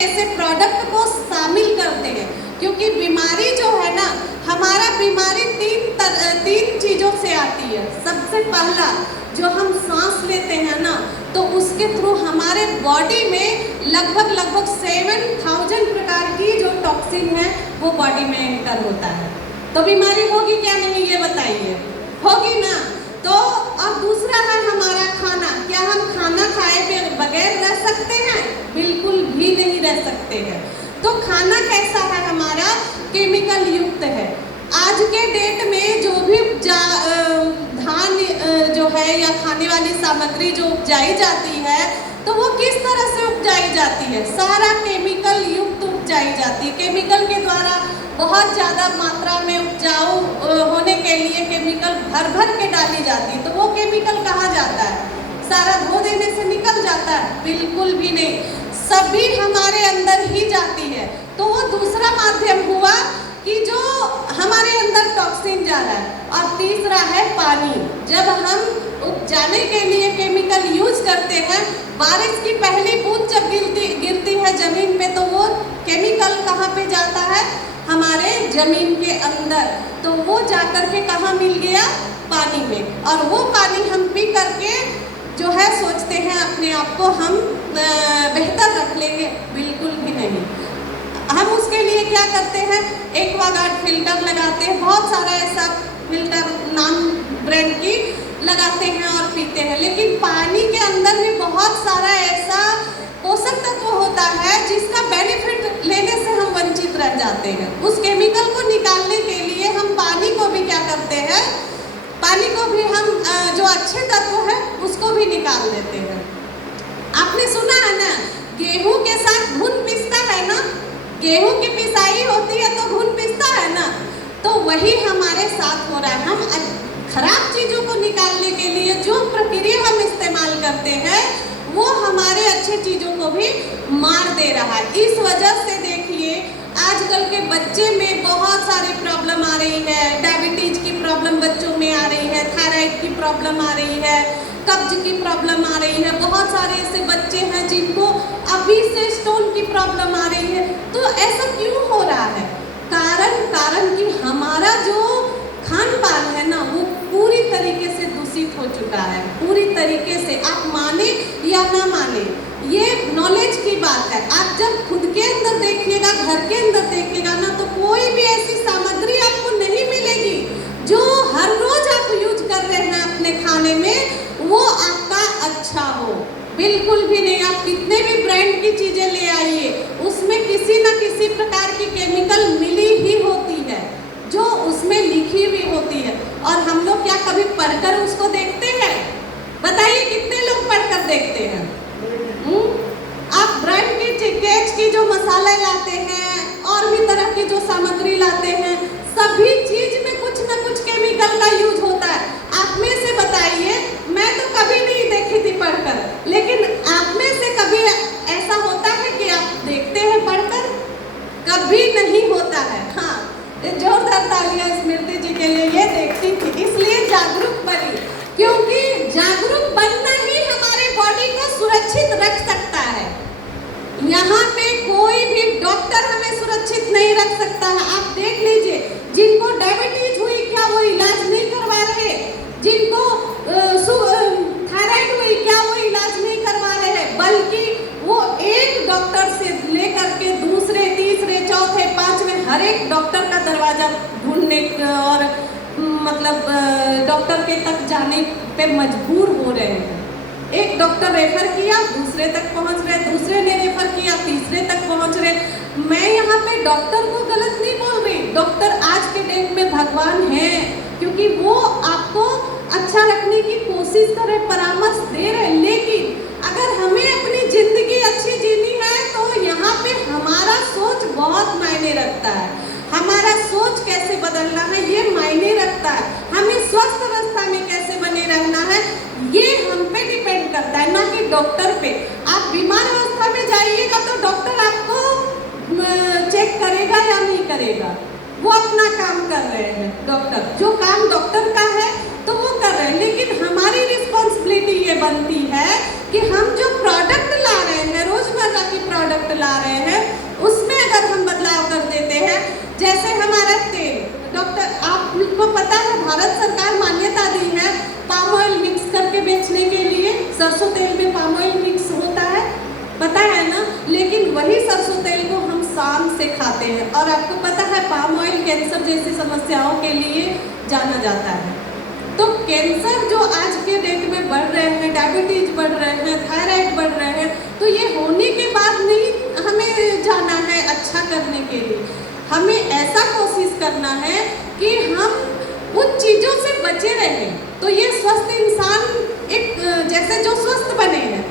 ऐसे प्रोडक्ट को शामिल करते हैं, क्योंकि बीमारी जो है ना, हमारा बीमारी तीन चीज़ों से आती है। सबसे पहला, जो हम सांस लेते हैं ना, तो उसके थ्रू हमारे बॉडी में लगभग 7000 प्रकार की जो टॉक्सिन है वो बॉडी में एंटर होता है। तो बीमारी होगी क्या नहीं, ये बताइए, होगी ना। तो और दूसरा है हमारा खाना। क्या हम खाना खाए बगैर रह सकते हैं? बिल्कुल भी नहीं रह सकते हैं। तो खाना कैसा है हमारा? केमिकल युक्त है। आज के डेट में जो भी धान जो है या खाने वाली सामग्री जो उपजाई जाती है, तो वो किस तरह से उपजाई जाती है? सारा केमिकल युक्त उपजाई जाती है। केमिकल के द्वारा बहुत ज़्यादा मात्रा में उपजाऊ होने के लिए केमिकल भर के डाली जाती है। तो वो केमिकल कहाँ जाता है? सारा धो देने से निकल जाता है? बिल्कुल भी नहीं, सभी हमारे अंदर ही जाती है। तो वो दूसरा माध्यम हुआ कि जो हमारे अंदर टॉक्सिन जा रहा है। और तीसरा है पानी। जब हम उपजाने के लिए केमिकल यूज करते हैं, बारिश की पहली बूंद जब गिरती है जमीन पे, तो वो केमिकल कहाँ पे जाता है? हमारे जमीन के अंदर। तो वो जाकर के कहाँ मिल गया? पानी में। और वो पानी हम पी करके जो है सोचते हैं अपने आप को हम बेहतर रख लेंगे। बिल्कुल भी नहीं। हम उसके लिए क्या करते हैं? एक्वागार्ड फिल्टर लगाते हैं, बहुत सारा ऐसा फिल्टर नाम ब्रांड की लगाते हैं और पीते हैं। लेकिन पानी के अंदर भी बहुत सारा ऐसा पोषक तत्व होता है जिसका बेनिफिट लेने से हम वंचित रह जाते हैं। उस केमिकल को निकालने के लिए हम पानी को भी क्या करते हैं? पानी को भी हम जो अच्छे तत्व है उसको भी निकाल देते हैं। आपने सुना है ना, गेहूं के साथ घुन पिसता है ना, गेहूं की पिसाई होती है तो घुन पिसता है ना। तो वही हमारे साथ हो रहा है। हम खराब चीज़ों को निकालने के लिए जो प्रक्रिया हम इस्तेमाल करते हैं, वो हमारे अच्छे चीज़ों को भी मार दे रहा है। इस वजह से देखिए आजकल के बच्चे में बहुत सारी प्रॉब्लम आ रही है। डायबिटीज की प्रॉब्लम बच्चों में आ रही है, थायराइड की प्रॉब्लम आ रही है, कब्ज की प्रॉब्लम आ रही है। बहुत सारे ऐसे बच्चे हैं जिनको अभी से स्टोन की प्रॉब्लम आ रही है। तो ऐसा क्यों हो रहा है? कारण कि हमारा जो खान पान है ना, वो पूरी तरीके से दूषित हो चुका है। पूरी तरीके से, आप माने या ना माने, ये नॉलेज की बात है। आप जब खुद के अंदर देखिएगा, घर के अंदर देखिएगा ना, तो कोई भी ऐसी सामग्री आपको नहीं मिलेगी जो हर रोज आप यूज कर रहे हैं अपने खाने में, वो आपका अच्छा हो। बिल्कुल भी नहीं। आप कितने भी ब्रांड की चीज़ें ले आइए, उसमें किसी न किसी प्रकार की केमिकल मिली ही होती है, जो उसमें लिखी हुई होती है। और हम लोग क्या कभी पढ़कर उसको देखते हैं? बताइए, कितने लोग पढ़कर देखते हैं? आप ब्रांड की जो मसाले लाते हैं और भी तरह की जो सामग्री लाते हैं, सभी चीज में कुछ न कुछ केमिकल का यूज होता है। आप में से बताइए, मैं तो कभी नहीं देखी थी पढ़कर, लेकिन आप में से कभी ऐसा होता है कि आप देखते हैं पढ़कर? कभी नहीं होता है। हाँ, जोरदार तालियां स्मृति जी के लिए। ये देखती थी, इसलिए जागरूक बनी, क्योंकि जागरूक बनना ही हमारे बॉडी को सुरक्षित रख सकता है। यहाँ पे कोई भी डॉक्टर हमें सुरक्षित नहीं रख सकता है। आप देख लीजिए, जिनको डायबिटीज हुई, क्या वो इलाज नहीं करवा रहे? जिनको थायराइड हुई, क्या वो इलाज नहीं करवा रहे हैं? बल्कि वो एक डॉक्टर से लेकर के दूसरे, तीसरे, चौथे, पांचवें, हर एक डॉक्टर का दरवाजा ढूंढने और मतलब डॉक्टर के तक जाने पे मजबूर हो रहे हैं। एक डॉक्टर रेफर किया, दूसरे तक पहुंच रहे, दूसरे ने रेफर किया, तीसरे तक पहुंच रहे। मैं यहाँ पे डॉक्टर को गलत नहीं बोल रही। डॉक्टर आज के डेट में भगवान है, क्योंकि वो आपको अच्छा रखने की कोशिश कर रहे, परामर्श दे रहे। लेकिन अगर हमें अपनी जिंदगी अच्छी जीनी है, तो यहाँ पे हमारा सोच बहुत मायने रखता है। हमारा सोच कैसे बदलना है, ये मायने रखता है। हमें स्वस्थ अवस्था में कैसे बने रहना है, ये हम पे डिपेंड करता है, ना कि डॉक्टर पे। आप बीमार अवस्था में जाइएगा तो डॉक्टर आपको चेक करेगा या नहीं करेगा? वो अपना काम कर रहे हैं। डॉक्टर जो काम डॉक्टर का है तो वो कर रहे हैं, लेकिन हमारी रिस्पॉन्सिबिलिटी ये बनती है कि हम जो प्रोडक्ट ला रहे हैं रोजमर्रा की के प्रोडक्ट ला रहे हैं उसमें अगर हम बदलाव कर देते हैं, जैसे हमारा तेल, डॉक्टर आपको पता है भारत सरकार मान्यता दी है पाम ऑयल मिक्स करके बेचने के लिए। सरसों तेल में पाम ऑयल मिक्स होता है, पता है ना, लेकिन वही सरसों तेल को हम शाम से खाते हैं। और आपको पता है पाम ऑयल कैंसर जैसी समस्याओं के लिए जाना जाता है। तो कैंसर जो आज के डेट में बढ़ रहे हैं, डायबिटीज बढ़ रहे हैं, थायराइड बढ़ रहे हैं, तो ये होने के बाद नहीं हमें जाना है अच्छा करने के लिए, हमें ऐसा कोशिश करना है कि हम उन चीज़ों से बचे रहें। तो ये स्वस्थ इंसान एक जैसे जो स्वस्थ बने हैं,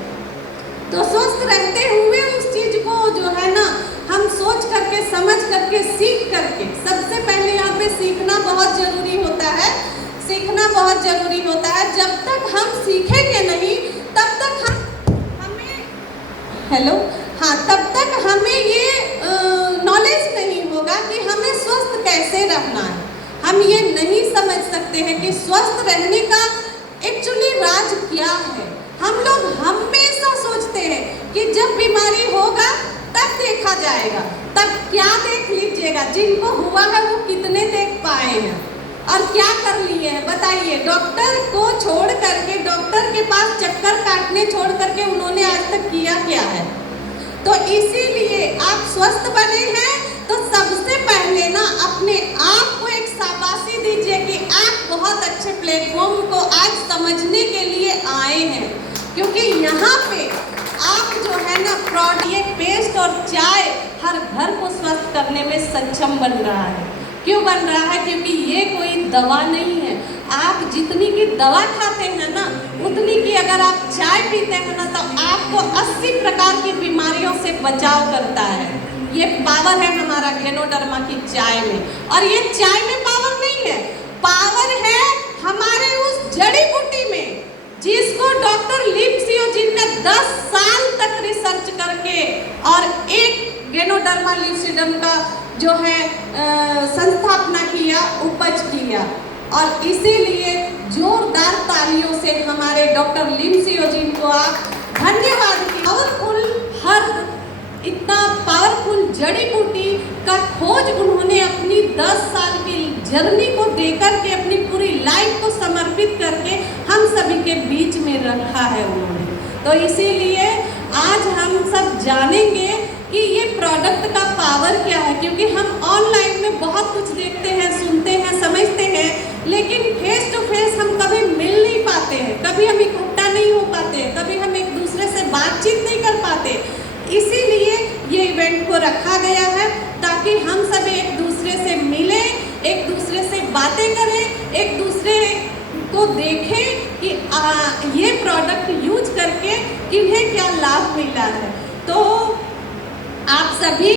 तो स्वस्थ रहते हुए उस चीज़ को जो है ना हम सोच करके, समझ करके, सीख करके, सबसे पहले यहाँ पे सीखना बहुत ज़रूरी होता है। सीखना बहुत ज़रूरी होता है। जब तक हम सीखेंगे नहीं तब तक हमें तब तक हमें ये नॉलेज नहीं होगा कि हमें स्वस्थ कैसे रहना है। हम ये नहीं समझ सकते हैं कि स्वस्थ रहने का एक्चुअली राज क्या है। हम लोग हमेशा सोचते हैं कि जब बीमारी होगा तब देखा जाएगा, तब क्या देख लीजिएगा, जिनको हुआ है वो कितने देख पाए हैं और क्या कर लिए हैं बताइए। डॉक्टर को छोड़ करके, डॉक्टर के पास चक्कर काटने छोड़ करके उन्होंने आज तक किया क्या है। तो इसीलिए आप स्वस्थ बने हैं तो सबसे पहले ना अपने आप को एक शाबाशी दीजिए कि आप बहुत अच्छे प्लेटफॉर्म को आज समझने के लिए आए हैं, क्योंकि यहाँ पे आप जो है ना ये पेस्ट और चाय हर घर को स्वस्थ करने में सक्षम बन रहा है। क्यों बन रहा है? क्योंकि ये कोई दवा नहीं है। आप जितनी की दवा खाते हैं ना, उतनी की अगर आप चाय पीते हैं ना, तो आपको 80 प्रकार की बीमारियों से बचाव करता है। ये पावर है हमारा घेनोडर्मा की चाय में। और ये चाय में पावर नहीं है, पावर है हमारे उस जड़ी बूटी में, जिसको डॉक्टर लिम सियोजिन ने 10 साल तक रिसर्च करके और एक घेनोडर्मा लिम्फोसिडम का जो है संस्थापना किया, उपज किया। और इसीलिए जोरदार तालियों से हमारे डॉक्टर लिम सियोजिन को आप धन्यवाद। पावरफुल हर्ब, इतना पावरफुल जड़ी बूटी का खोज उन्होंने अपनी 10 साल की जर्नी को देकर के, अपनी पूरी लाइफ को समर्पित करके हम सभी के बीच में रखा है उन्होंने। तो इसीलिए आज हम सब जानेंगे कि ये प्रोडक्ट का पावर क्या है, क्योंकि हम ऑनलाइन में बहुत कुछ देखते हैं, सुनते हैं, समझते हैं, लेकिन फेस टू फेस हम कभी मिल नहीं पाते हैं, कभी हम इकट्ठा नहीं हो पाते, कभी हम एक दूसरे से बातचीत नहीं कर पाते। इसीलिए ये इवेंट को रखा गया है ताकि हम सब एक दूसरे से मिलें, एक दूसरे से बातें करें, एक दूसरे को देखें कि ये प्रोडक्ट यूज करके किन्हें क्या लाभ मिला है। तो आप सभी